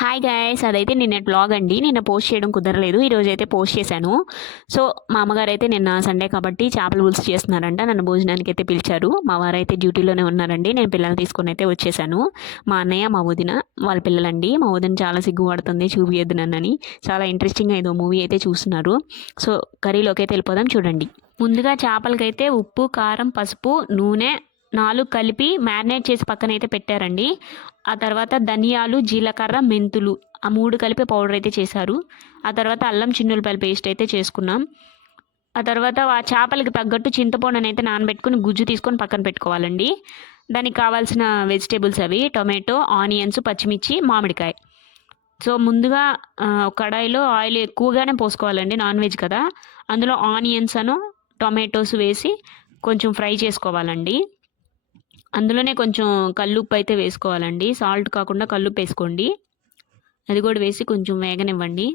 Hi guys, అదైతే నిన్న blog అండి. నిన్న పోస్ట్ చేయడం కుదరలేదు, ఈరోజు అయితే పోస్ట్ చేశాను. సో మా అమ్మగారు అయితే నిన్న సండే కాబట్టి చేపల పులుసు చేస్తున్నారంట. నన్ను భోజనానికి అయితే పిలిచారు. మా వారు అయితే డ్యూటీలోనే ఉన్నారండి. నేను పిల్లల్ని తీసుకొని అయితే వచ్చేసాను. మా అన్నయ్య, మా వదిన వాళ్ళ పిల్లలండి. మా వదిన చాలా సిగ్గుపడుతుంది, చూపియద్దు నన్నని. చాలా ఇంట్రెస్టింగ్గా ఏదో మూవీ అయితే చూస్తున్నారు. సో కర్రీలోకి అయితే వెళ్ళిపోదాం, చూడండి. ముందుగా చేపలకైతే ఉప్పు, కారం, పసుపు, నూనె 4 కలిపి మ్యారినేట్ చేసి పక్కనైతే పెట్టారండి. ఆ తర్వాత ధనియాలు, జీలకర్ర, మెంతులు ఆ 3 కలిపి పౌడర్ అయితే చేశారు. ఆ తర్వాత అల్లం చిన్నులపాయల పేస్ట్ అయితే చేసుకున్నాం. ఆ తర్వాత ఆ చేపలకి తగ్గట్టు చింతపండుని అయితే నానబెట్టుకుని గుజ్జు తీసుకొని పక్కన పెట్టుకోవాలండి. దానికి కావాల్సిన వెజిటేబుల్స్ అవి టొమాటో, ఆనియన్స్, పచ్చిమిర్చి, మామిడికాయ. సో ముందుగా కడాయిలో ఆయిల్ ఎక్కువగానే పోసుకోవాలండి, నాన్ వెజ్ కదా. అందులో ఆనియన్స్ టొమాటోస్ వేసి కొంచెం ఫ్రై చేసుకోవాలండి. అందులోనే కొంచెం కల్లుప్పు అయితే వేసుకోవాలండి. సాల్ట్ కాకుండా కల్లుప్పు వేసుకోండి. అది కూడా వేసి కొంచెం వేగనివ్వండి.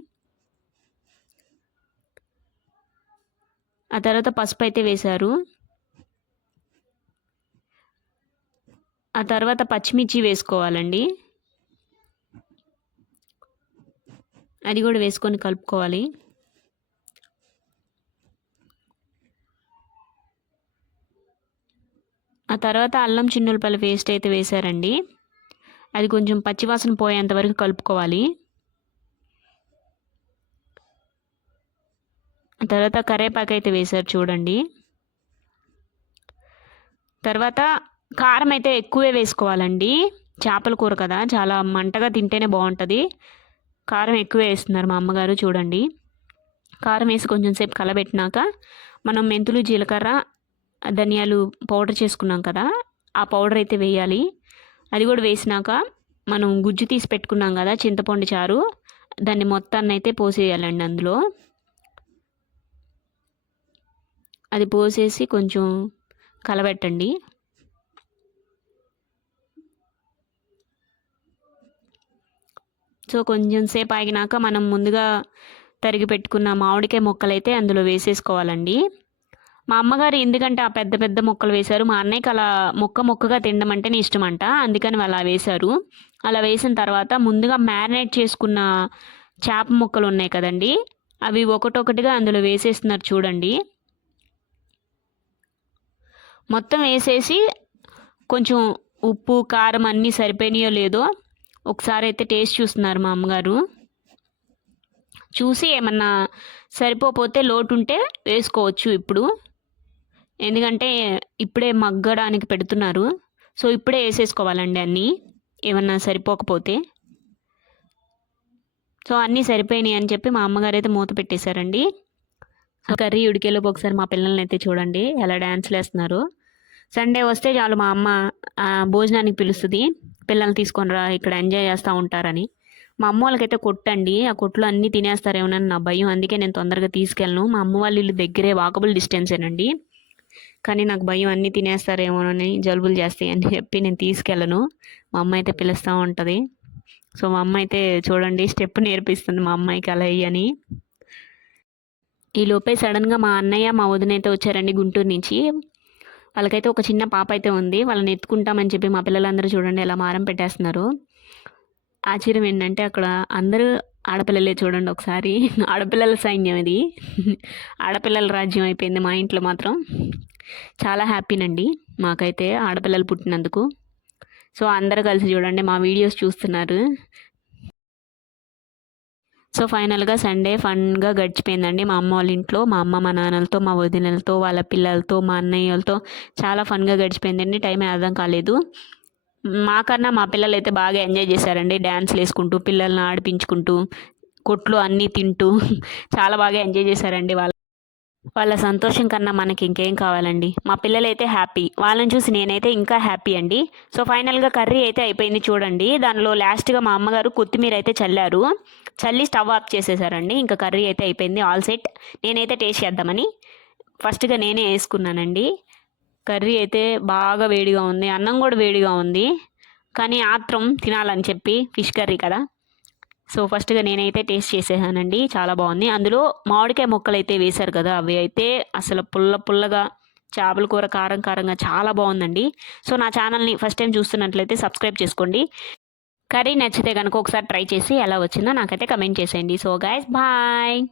ఆ తర్వాత పసుపు అయితే వేశారు. ఆ తర్వాత పచ్చిమిర్చి వేసుకోవాలండి. అది కూడా వేసుకొని కలుపుకోవాలి. ఆ తర్వాత అల్లం చిన్నులపల్లి పేస్ట్ అయితే వేశారండి. అది కొంచెం పచ్చివాసన పోయేంత వరకు కలుపుకోవాలి. ఆ తర్వాత కరివేపాకు అయితే వేశారు చూడండి. తర్వాత కారం అయితే ఎక్కువే వేసుకోవాలండి. చేపల కూర కదా, చాలా మంటగా తింటేనే బాగుంటుంది. కారం ఎక్కువే వేస్తున్నారు మా అమ్మగారు, చూడండి. కారం వేసి కొంచెం సేపు కలబెట్టినాక మనం మెంతులు, జీలకర్ర, ధనియాలు పౌడర్ చేసుకున్నాం కదా, ఆ పౌడర్ అయితే వేయాలి. అది కూడా వేసినాక మనం గుజ్జు తీసి పెట్టుకున్నాం కదా చింతపండు చారు, దాన్ని మొత్తాన్ని అయితే పోసేయాలండి అందులో. అది పోసేసి కొంచెం కలబెట్టండి. సో కొంచెం సేపు ఆగినాక మనం ముందుగా తరిగి పెట్టుకున్న మామిడికాయ ముక్కలు అయితే అందులో వేసేసుకోవాలండి. మా అమ్మగారు ఎందుకంటే ఆ పెద్ద పెద్ద ముక్కలు వేశారు, మా అన్నయ్యకి అలా ముక్కగా తినడం అంటేనే ఇష్టమంట, అందుకని అలా వేశారు. అలా వేసిన తర్వాత ముందుగా మ్యారినేట్ చేసుకున్న చేప ముక్కలు ఉన్నాయి కదండి, అవి ఒకటొకటిగా అందులో వేసేస్తున్నారు చూడండి. మొత్తం వేసేసి కొంచెం ఉప్పు, కారం అన్నీ సరిపోయినాయో లేదో ఒకసారి అయితే టేస్ట్ చూస్తున్నారు మా అమ్మగారు. చూసి ఏమన్నా సరిపోతే లోటు ఉంటే వేసుకోవచ్చు ఇప్పుడు, ఎందుకంటే ఇప్పుడే మగ్గడానికి పెడుతున్నారు. సో ఇప్పుడే వేసేసుకోవాలండి అన్నీ, ఏమన్నా సరిపోకపోతే. సో అన్నీ సరిపోయినాయి అని చెప్పి మా అమ్మగారు అయితే మూత పెట్టేశారండి. కర్రీ ఉడికేలోపు ఒకసారి మా పిల్లల్ని అయితే చూడండి ఎలా డ్యాన్స్లు వేస్తున్నారు. సండే వస్తే చాలు మా అమ్మ భోజనానికి పిలుస్తుంది, పిల్లల్ని తీసుకొని రా ఇక్కడ ఎంజాయ్ చేస్తూ ఉంటారని. మా అమ్మ వాళ్ళకైతే కొట్టండి, ఆ కొట్లు అన్నీ తినేస్తారేమోనని నా భయం, అందుకే నేను తొందరగా తీసుకెళ్ళను. మా అమ్మ వాళ్ళ ఇల్లు దగ్గరే, వాకబుల్ డిస్టెన్సేనండి, కానీ నాకు భయం అన్నీ తినేస్తారేమోనని, జలుబులు చేస్తాయి అని చెప్పి నేను తీసుకెళ్ళను. మా అమ్మ అయితే పిలుస్తూ ఉంటుంది. సో మా అమ్మ అయితే చూడండి స్టెప్ నేర్పిస్తుంది మా అమ్మాయికి అలా అని. ఈ లోపే సడన్గా మా అన్నయ్య, మా వదిన అయితే వచ్చారండి గుంటూరు నుంచి. వాళ్ళకైతే ఒక చిన్న పాప అయితే ఉంది, వాళ్ళని ఎత్తుకుంటామని చెప్పి మా పిల్లలందరూ చూడండి ఎలా మారం పెట్టేస్తున్నారు. ఆశ్చర్యం ఏంటంటే అక్కడ అందరూ ఆడపిల్లలే చూడండి ఒకసారి. ఆడపిల్లల సైన్యం ఇది, ఆడపిల్లల రాజ్యం అయిపోయింది మా ఇంట్లో మాత్రం. చాలా హ్యాపీనండి మాకైతే ఆడపిల్లలు పుట్టినందుకు. సో అందరూ కలిసి చూడండి మా వీడియోస్ చూస్తున్నారు. సో ఫైనల్గా సండే ఫన్గా గడిచిపోయిందండి మా అమ్మ వాళ్ళ ఇంట్లో. మా అమ్మ, మా నాన్నలతో, మా వదినలతో, వాళ్ళ పిల్లలతో, మా అన్నయ్యలతో చాలా ఫన్గా గడిచిపోయిందండి. టైం అర్థం కాలేదు. మాకన్నా మా పిల్లలు అయితే బాగా ఎంజాయ్ చేశారండి, డ్యాన్స్లు వేసుకుంటూ, పిల్లల్ని ఆడిపించుకుంటూ, కొట్లు అన్నీ తింటూ చాలా బాగా ఎంజాయ్ చేశారండి. వాళ్ళ సంతోషం కన్నా మనకి ఇంకేం కావాలండి. మా పిల్లలైతే హ్యాపీ, వాళ్ళని చూసి నేనైతే ఇంకా హ్యాపీ అండి. సో ఫైనల్గా కర్రీ అయితే అయిపోయింది చూడండి. దానిలో లాస్ట్గా మా అమ్మగారు కొత్తిమీర అయితే చల్లారు, చల్లి స్టవ్ ఆఫ్ చేసేసారండి. ఇంకా కర్రీ అయితే అయిపోయింది, ఆల్ సెట్. నేనైతే టేస్ట్ చేద్దామని ఫస్ట్గా నేనే వేసుకున్నానండి. కర్రీ అయితే బాగా వేడిగా ఉంది, అన్నం కూడా వేడిగా ఉంది, కానీ ఆత్రం తినాలని చెప్పి, ఫిష్ కర్రీ కదా. సో ఫస్ట్గా నేనైతే టేస్ట్ చేసేసానండి, చాలా బాగుంది. అందులో మామిడికాయ ముక్కలు అయితే వేశారు కదా, అవి అయితే అసలు పుల్లగా, చేపల కూర కారంగా చాలా బాగుందండి. సో నా ఛానల్ని ఫస్ట్ టైం చూస్తున్నట్లయితే సబ్స్క్రైబ్ చేసుకోండి. కర్రీ నచ్చితే కనుక ఒకసారి ట్రై చేసి ఎలా వచ్చిందో నాకైతే కమెంట్ చేసేయండి. So guys bye.